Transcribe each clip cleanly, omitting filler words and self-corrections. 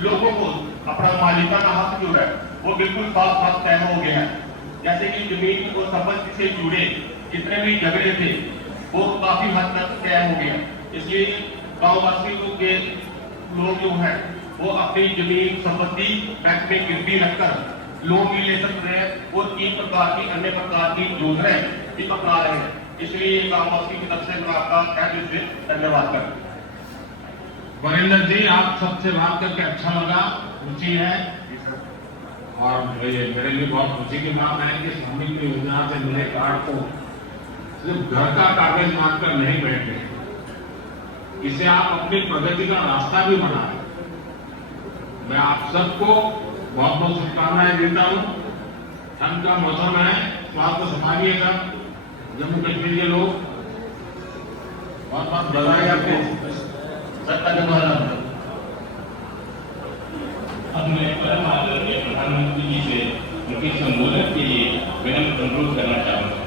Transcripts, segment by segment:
लोगों को अपना मालिकाना हक जो है वो बिल्कुल साफ साफ तय हो गया है। जैसे कि जमीन और संपत्ति से जुड़े जितने भी झगड़े थे वो काफी हद तक तय हो गया। इसलिए गाँव वासियों के लोग जो है वो अपनी जमीन संपत्ति बैंक में गिरवी रखकर लोन भी ले सकते हैं और तीन प्रकार की अन्य प्रकार की योजनाएं भी अपना रहे हैं। इसलिए गाँव वासियों की तरफ से मैं आपका तहे दिल से धन्यवाद करता हूं। वरिंदर जी, आप सबसे बात करके अच्छा लगा, रुचि है और मेरे लिए बहुत खुशी की बात है कि स्वामित्व योजना से मिले कार्ड को सिर्फ घर का कागज मानकर नहीं बैठे, इसे आप अपनी प्रगति का रास्ता भी बना रहे। मैं आप सबको बहुत बहुत शुभकामनाएं देता हूं। ठंड का मौसम है, स्वास्थ्य संभालिएगा। जम्मू कश्मीर के लोग बहुत बहुत बधाई आपको। अब मैं परम आदरणीय प्रधानमंत्री जी से उनके संबोधन के लिए विनम्र अनुरोध करना चाहूंगा।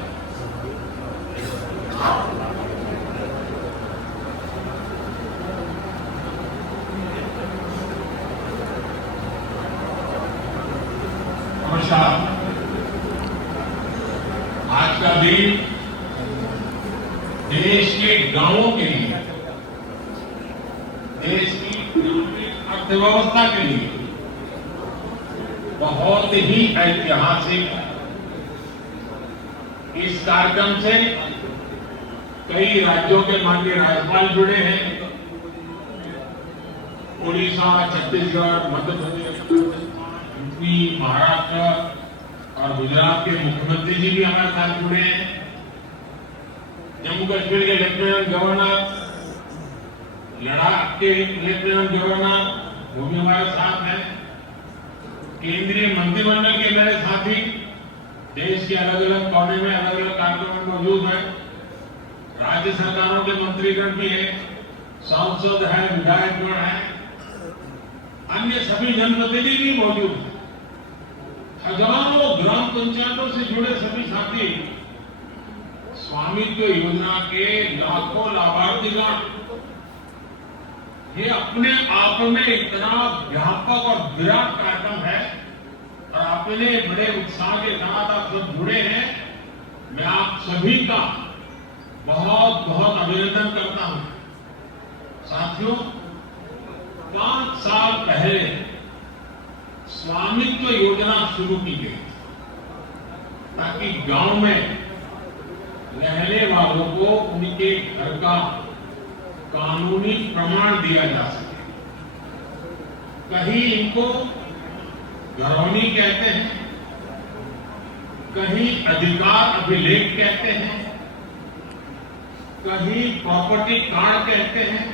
नमस्कार। आज का दिन देश के गांवों के लिए, देश की अर्थव्यवस्था के लिए बहुत ही ऐतिहासिक है। इस कार्यक्रम से कई राज्यों के माननीय राज्यपाल जुड़े हैं। उड़ीसा, छत्तीसगढ़, मध्य प्रदेश, यूपी, महाराष्ट्र और गुजरात के मुख्यमंत्री जी भी हमारे साथ जुड़े हैं। जम्मू कश्मीर के लेफ्टिनेंट गवर्नर, लद्दाख के लेफ्टिनेंट गवर्नर वो भी हमारे साथ हैं। केंद्रीय मंत्रिमंडल के मेरे साथी देश के अलग अलग कोने में अलग अलग कार्यक्रमों में मौजूद हैं। राज्य सरकारों के मंत्रीगण भी हैं, सांसद हैं, विधायकगण हैं, अन्य सभी जनप्रतिनिधि भी मौजूद हैं। हजारों ग्राम पंचायतों से जुड़े सभी साथी, स्वामित्व योजना के लाखों लाभार्थीगण, ये अपने आप में इतना व्यापक और विराट कार्यक्रम है और अपने बड़े उत्साह के साथ आप सब जुड़े हैं। मैं आप सभी का बहुत बहुत अभिनंदन करता हूं। साथियों, 5 साल पहले स्वामित्व योजना शुरू की गई ताकि गांव में रहने वालों को उनके घर का कानूनी प्रमाण दिया जा सके। कहीं इनको घरौनी कहते हैं, कहीं अधिकार अभिलेख कहते हैं, कहीं प्रॉपर्टी कार्ड कहते हैं,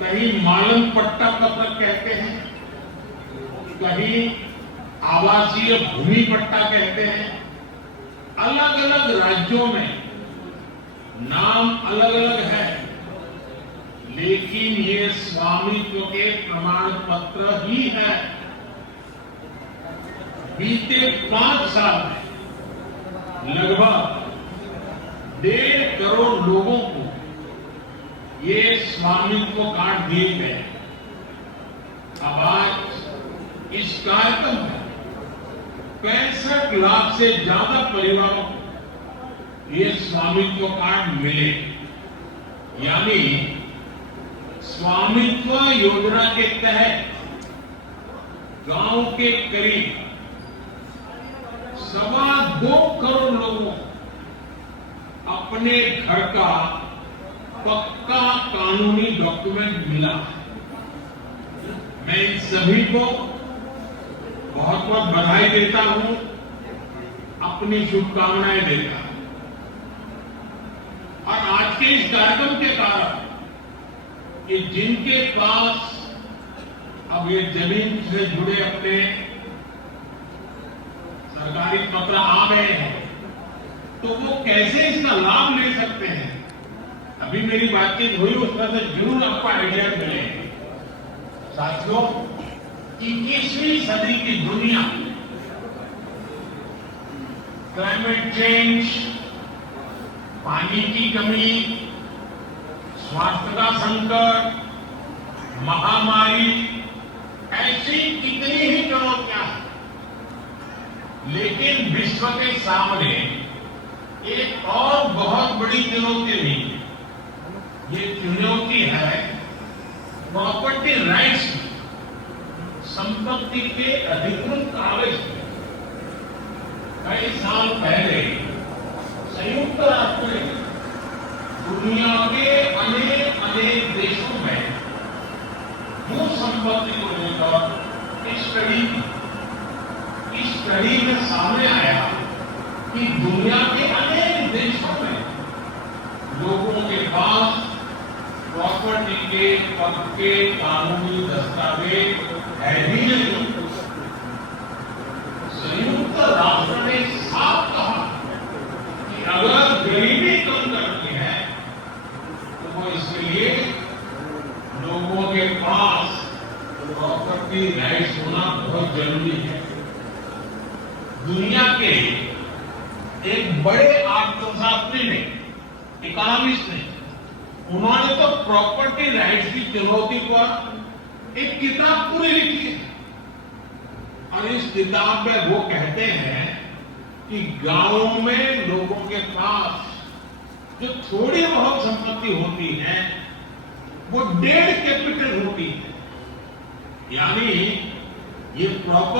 कहीं मालन पट्टा पत्रक कहते हैं, कहीं आवासीय भूमि पट्टा कहते हैं। अलग अलग राज्यों में नाम अलग अलग है, लेकिन ये स्वामित्व के प्रमाण पत्र ही है। बीते 5 साल में लगभग 1.5 करोड़ लोगों को ये स्वामित्व कार्ड दिए गए। अब आज इस कार्यक्रम में 65 लाख से ज्यादा परिवारों को ये स्वामित्व कार्ड मिले। यानी स्वामित्व योजना के तहत गांव के करीब 2.25 करोड़ लोगों को अपने घर का पक्का कानूनी डॉक्यूमेंट मिला। मैं इन सभी को बहुत बहुत बधाई देता हूं, अपनी शुभकामनाएं देता हूं। और आज के इस कार्यक्रम के कारण कि जिनके पास अब ये जमीन से जुड़े अपने सरकारी पत्र आ गए हैं, तो वो कैसे इसका लाभ ले सकते हैं। अभी मेरी बातचीत हुई, उसमें से जरूर आपको आइडिया मिलेंगे। साथियों, 21वीं सदी की दुनिया क्लाइमेट चेंज, पानी की कमी, स्वास्थ्य का संकट, महामारी, ऐसी कितनी ही चुनौतियां हैं, लेकिन विश्व के सामने एक और बहुत बड़ी चुनौती नहीं है। ये चुनौती है प्रॉपर्टी राइट्स की, संपत्ति के अधिकृत कागज में। कई साल पहले संयुक्त राष्ट्र ने दुनिया के अनेक देशों में भू संपत्ति को लेकर एक स्टडी की। इस स्टडी में सामने आया कि दुनिया के अनेक देशों में लोगों के पास प्रॉपर्टी के पक्के कानूनी दस्तावेज है ही नहीं। संयुक्त राष्ट्र ने साफ कहा कि अगर गरीबी कम करनी है तो वो इसके लिए लोगों के पास प्रॉपर्टी राइट्स होना बहुत जरूरी है। दुनिया के एक बड़े अर्थशास्त्री ने, इकोनॉमिस्ट ने, उन्होंने तो प्रॉपर्टी राइट्स की चुनौती पर एक किताब पूरी लिखी है। और इस किताब में वो कहते हैं कि गांवों में लोगों के पास जो थोड़ी बहुत संपत्ति होती है वो डेढ़ कैपिटल होती है, यानी ये प्रॉपर्टी